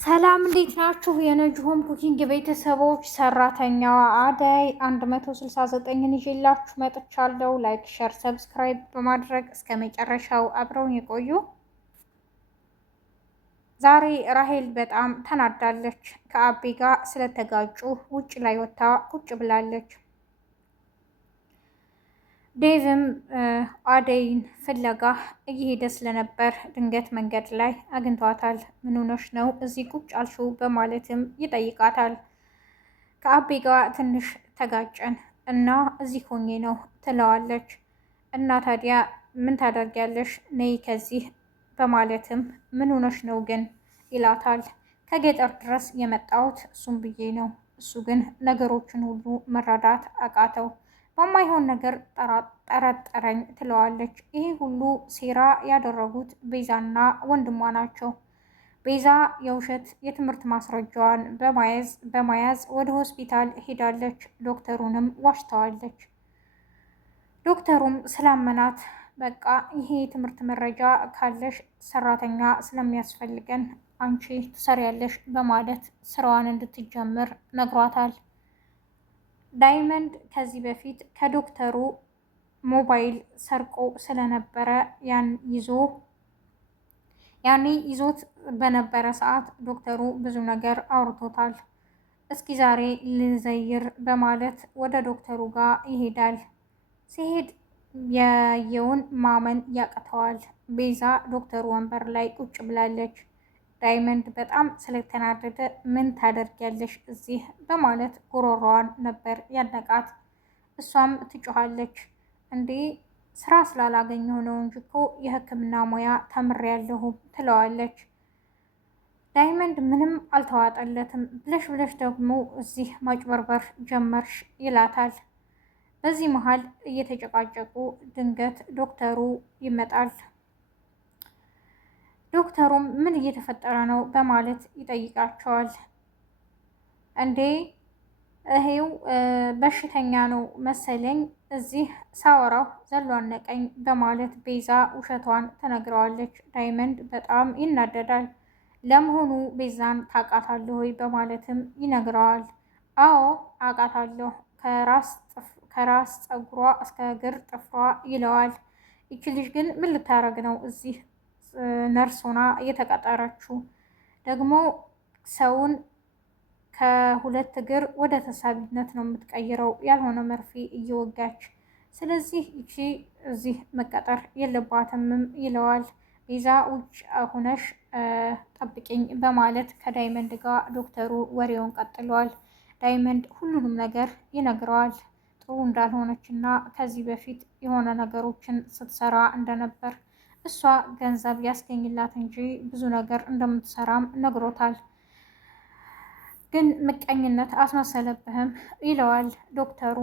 ሰላም እንዴት ናችሁ? የነጅሆም ኩኪንግ ቤተሰቦች ሰራተኛዋ አደይ 169ን ይዤላችሁ መጥቻለሁ። ላይክ፣ ሸር፣ ሰብስክራይብ በማድረግ እስከ መጨረሻው አብረውን የቆዩ። ዛሬ ራሄል በጣም ተናዳለች። ከአቤ ጋር ስለተጋጩ ውጭ ላይ ወጥታ ቁጭ ብላለች። ዴቭም አደይን ፍለጋ እየሄደ ስለነበር ድንገት መንገድ ላይ አግኝቷታል። ምን ሆነሽ ነው እዚህ ቁጭ አልሽው? በማለትም ይጠይቃታል። ከአቤ ጋር ትንሽ ተጋጨን እና እዚህ ሆኜ ነው ትለዋለች። እና ታዲያ ምን ታደርጊያለሽ? ነይ ከዚህ በማለትም ምን ሆነሽ ነው ግን ይላታል። ከገጠር ድረስ የመጣሁት እሱም ብዬ ነው። እሱ ግን ነገሮችን ሁሉ መረዳት አቃተው። በማይሆን ነገር ጠረጠረኝ ትለዋለች። ይህ ሁሉ ሴራ ያደረጉት ቤዛና ወንድሟ ናቸው። ቤዛ የውሸት የትምህርት ማስረጃዋን በመያዝ ወደ ሆስፒታል ሄዳለች። ዶክተሩንም ዋሽተዋለች። ዶክተሩም ስላመናት በቃ ይሄ የትምህርት መረጃ ካለሽ ሰራተኛ ስለሚያስፈልገን አንቺ ትሰሪያለሽ በማለት ስራዋን እንድትጀምር ነግሯታል። ዳይመንድ ከዚህ በፊት ከዶክተሩ ሞባይል ሰርቆ ስለነበረ ያኔ ይዞት በነበረ ሰዓት ዶክተሩ ብዙ ነገር አውርቶታል። እስኪ ዛሬ ልዘይር በማለት ወደ ዶክተሩ ጋር ይሄዳል። ሲሄድ ያየውን ማመን ያቅተዋል። ቤዛ ዶክተሩ ወንበር ላይ ቁጭ ብላለች። ዳይመንድ በጣም ስለተናደደ ምን ታደርጊያለሽ እዚህ በማለት ጉሮሮዋን ነበር ያነቃት። እሷም ትጮኻለች። እንዴ ስራ ስላላገኘሁ ነው እንጂ እኮ የሕክምና ሙያ ተምሬያለሁ ትለዋለች። ዳይመንድ ምንም አልተዋጠለትም። ብለሽ ደግሞ እዚህ ማጭበርበር ጀመርሽ ይላታል። በዚህ መሀል እየተጨቃጨቁ ድንገት ዶክተሩ ይመጣል። ዶክተሩም ምን እየተፈጠረ ነው በማለት ይጠይቃቸዋል። እንዴ ይሄው በሽተኛ ነው መሰለኝ እዚህ ሳወራው ዘሎ አነቀኝ በማለት ቤዛ ውሸቷን ትነግረዋለች። ዳይመንድ በጣም ይናደዳል። ለመሆኑ ቤዛን ታውቃታለህ ወይ በማለትም ይነግረዋል። አዎ አውቃታለሁ፣ ከራስ ፀጉሯ እስከ እግር ጥፍሯ ይለዋል። ይቺ ልጅ ግን ምን ልታረግ ነው እዚህ ነርስ ሆና እየተቀጠረችው? ደግሞ ሰውን ከሁለት እግር ወደ ተሳቢነት ነው የምትቀይረው ያልሆነ መርፌ እየወጋች። ስለዚህ ይቺ እዚህ መቀጠር የለባትምም ይለዋል። ቤዛ ውጭ ሁነሽ ጠብቂኝ በማለት ከዳይመንድ ጋር ዶክተሩ ወሬውን ቀጥለዋል። ዳይመንድ ሁሉንም ነገር ይነግረዋል። ጥሩ እንዳልሆነች እና ከዚህ በፊት የሆነ ነገሮችን ስትሰራ እንደነበር እሷ ገንዘብ ያስገኝላት እንጂ ብዙ ነገር እንደምትሰራም ነግሮታል። ግን ምቀኝነት አስመሰለብህም ይለዋል ዶክተሩ።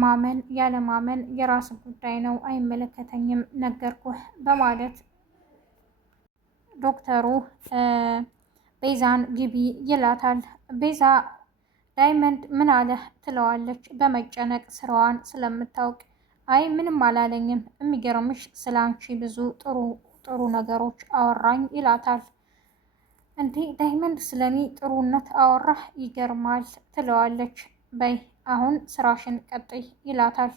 ማመን ያለማመን የራስ ጉዳይ ነው፣ አይመለከተኝም፣ ነገርኩህ በማለት ዶክተሩ ቤዛን ግቢ ይላታል። ቤዛ ዳይመንድ ምን አለህ ትለዋለች በመጨነቅ ስራዋን ስለምታውቅ። አይ ምንም አላለኝም፣ የሚገርምሽ ስለ አንቺ ብዙ ጥሩ ነገሮች አወራኝ ይላታል። እንዴ ዳይመንድ ስለኔ ጥሩነት አወራህ? ይገርማል ትለዋለች። በይ አሁን ስራሽን ቀጥይ ይላታል።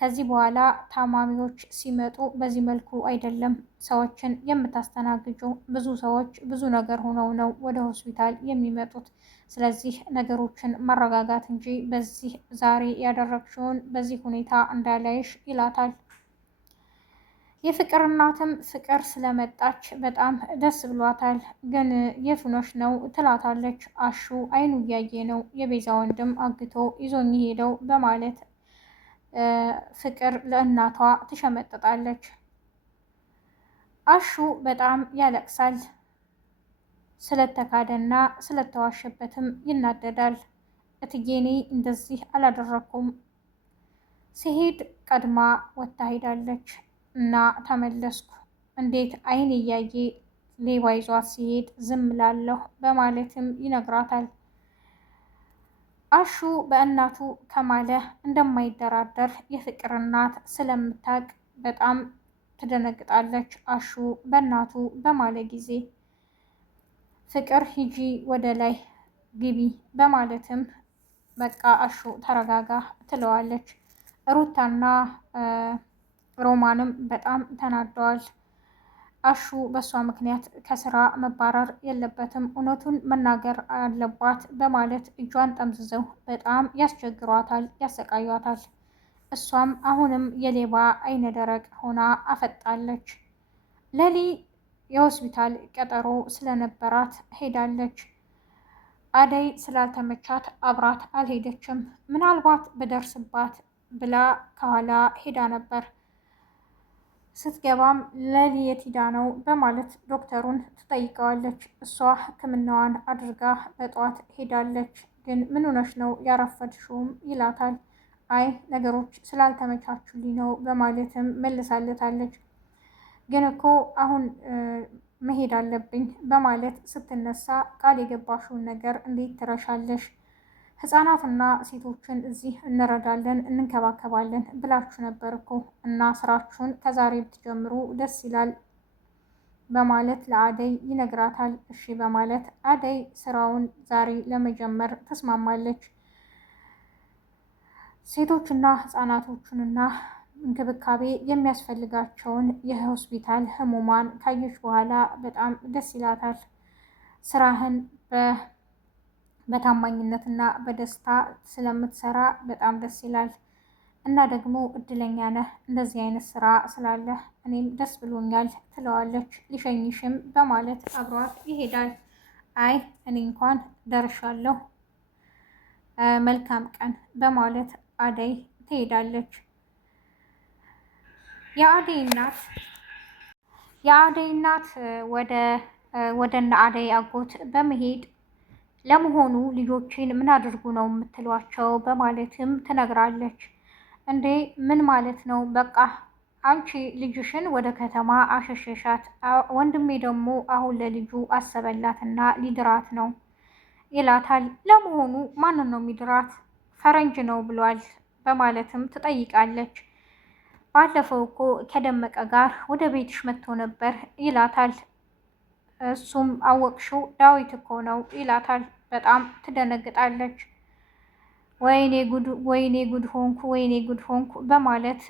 ከዚህ በኋላ ታማሚዎች ሲመጡ በዚህ መልኩ አይደለም ሰዎችን የምታስተናግጁ። ብዙ ሰዎች ብዙ ነገር ሆነው ነው ወደ ሆስፒታል የሚመጡት። ስለዚህ ነገሮችን ማረጋጋት እንጂ በዚህ ዛሬ ያደረግሽውን በዚህ ሁኔታ እንዳላይሽ ይላታል። የፍቅር እናትም ፍቅር ስለመጣች በጣም ደስ ብሏታል። ግን የት ሆነሽ ነው ትላታለች። አሹ አይኑ እያየ ነው የቤዛ ወንድም አግቶ ይዞኝ ሄደው በማለት ፍቅር ለእናቷ ትሸመጥጣለች። አሹ በጣም ያለቅሳል። ስለተካደና ስለተዋሸበትም ይናደዳል። እትዬኔ እንደዚህ አላደረኩም። ሲሄድ ቀድማ ወጥታ ሄዳለች እና ተመለስኩ። እንዴት አይን እያየ ሌባ ይዟት ሲሄድ ዝም ላለሁ በማለትም ይነግራታል። አሹ በእናቱ ከማለ እንደማይደራደር የፍቅር እናት ስለምታውቅ በጣም ትደነግጣለች። አሹ በእናቱ በማለ ጊዜ ፍቅር ሂጂ ወደ ላይ ግቢ በማለትም በቃ አሹ ተረጋጋ ትለዋለች። ሩታና ሮማንም በጣም ተናደዋል። አሹ በእሷ ምክንያት ከስራ መባረር የለበትም፣ እውነቱን መናገር አለባት በማለት እጇን ጠምዝዘው በጣም ያስቸግሯታል፣ ያሰቃዩታል። እሷም አሁንም የሌባ አይነ ደረቅ ሆና አፈጣለች። ለሊ የሆስፒታል ቀጠሮ ስለነበራት ሄዳለች። አደይ ስላልተመቻት አብራት አልሄደችም። ምናልባት ብደርስባት ብላ ከኋላ ሄዳ ነበር። ስትገባም ለሊ የት ሄዳ ነው በማለት ዶክተሩን ትጠይቀዋለች። እሷ ሕክምናዋን አድርጋ በጠዋት ሄዳለች። ግን ምን ሆነሽ ነው ያረፈድሽውም ይላታል። አይ ነገሮች ስላልተመቻቹልኝ ነው በማለትም መልሳለታለች። ግን እኮ አሁን መሄድ አለብኝ በማለት ስትነሳ ቃል የገባሽውን ነገር እንዴት ትረሻለሽ? ህፃናትና ሴቶችን እዚህ እንረዳለን እንንከባከባለን ብላችሁ ነበር እኮ እና ስራችሁን ከዛሬ ብትጀምሩ ደስ ይላል በማለት ለአደይ ይነግራታል። እሺ በማለት አደይ ስራውን ዛሬ ለመጀመር ተስማማለች። ሴቶችና ህፃናቶቹንና እንክብካቤ የሚያስፈልጋቸውን የሆስፒታል ህሙማን ካየች በኋላ በጣም ደስ ይላታል። ስራህን በታማኝነትና በደስታ ስለምትሰራ በጣም ደስ ይላል እና ደግሞ እድለኛ ነህ እንደዚህ አይነት ስራ ስላለህ እኔም ደስ ብሎኛል ትለዋለች። ሊሸኝሽም በማለት አብሯት ይሄዳል። አይ እኔ እንኳን ደርሻለሁ መልካም ቀን በማለት አደይ ትሄዳለች። የአደይ እናት ወደ እነ አደይ አጎት በመሄድ ለመሆኑ ልጆችን ምን አድርጉ ነው የምትሏቸው በማለትም ትነግራለች። እንዴ ምን ማለት ነው? በቃ አንቺ ልጅሽን ወደ ከተማ አሸሸሻት፣ ወንድሜ ደግሞ አሁን ለልጁ አሰበላትና ሊድራት ነው ይላታል። ለመሆኑ ማንን ነው የሚድራት? ፈረንጅ ነው ብሏል በማለትም ትጠይቃለች። ባለፈው እኮ ከደመቀ ጋር ወደ ቤትሽ መጥቶ ነበር ይላታል። እሱም አወቅሽው ዳዊት እኮ ነው ይላታል። በጣም ትደነግጣለች። ወይኔ ጉድ ሆንኩ፣ ወይኔ ጉድ ሆንኩ በማለት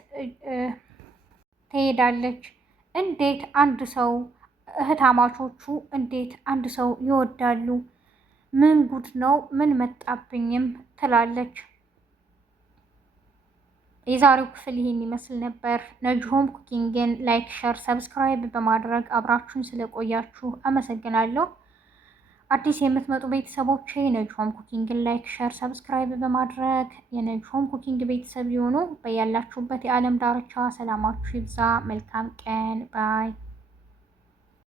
ትሄዳለች። እንዴት አንድ ሰው እህታማቾቹ እንዴት አንድ ሰው ይወዳሉ? ምን ጉድ ነው? ምን መጣብኝም ትላለች። የዛሬው ክፍል ይህን ይመስል ነበር። ነጅሆም ኩኪንግን ላይክ፣ ሸር፣ ሰብስክራይብ በማድረግ አብራችሁን ስለቆያችሁ አመሰግናለሁ። አዲስ የምትመጡ ቤተሰቦች ነጅሆም ኩኪንግን ላይክ፣ ሸር፣ ሰብስክራይብ በማድረግ የነጅሆም ኩኪንግ ቤተሰብ የሆኑ በያላችሁበት የዓለም ዳርቻ ሰላማችሁ ይብዛ። መልካም ቀን ባይ